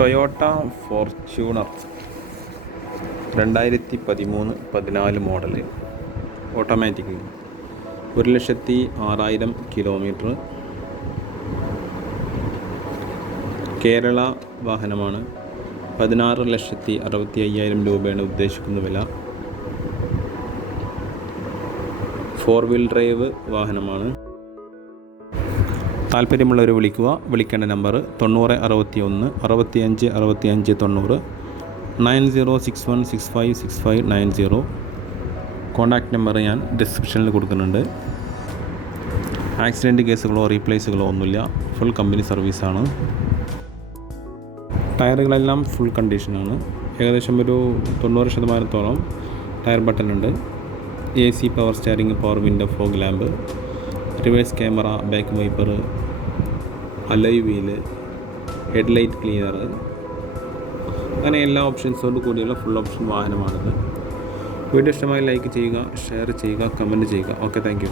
Toyota Fortuner 2013-14 model automatic 1,06,000 kilometre. Kerala വാഹനമാണ്. 16,65,000 രൂപയാണ് ഉദ്ദേശിക്കുന്ന വില. 4-വീൽ ഡ്രൈവ് വാഹനമാണ്. താല്പര്യമുള്ളവർ വിളിക്കുക. വിളിക്കേണ്ട നമ്പർ 9061 65 65 90 9061656590. കോൺടാക്റ്റ് നമ്പർ ഞാൻ ഡിസ്ക്രിപ്ഷനിൽ കൊടുക്കുന്നുണ്ട്. ആക്സിഡൻറ്റ് കേസുകളോ റീപ്ലേസുകളോ ഒന്നുമില്ല. ഫുൾ കമ്പനി സർവീസാണ്. ടയറുകളെല്ലാം ഫുൾ കണ്ടീഷനാണ്. ഏകദേശം ഒരു 90% ടയർ ബട്ടനുണ്ട്. AC, power steering, power window, fog lamp, reverse camera, back wiper, alloy wheel, headlight cleaner, അങ്ങനെ എല്ലാ ഓപ്ഷൻസോട് കൂടിയുള്ള ഫുൾ ഓപ്ഷൻ വാഹനമാണിത്. വീഡിയോ ഇഷ്ടമായി ലൈക്ക് ചെയ്യുക, ഷെയർ ചെയ്യുക, കമൻറ്റ് ചെയ്യുക. Okay, thank U.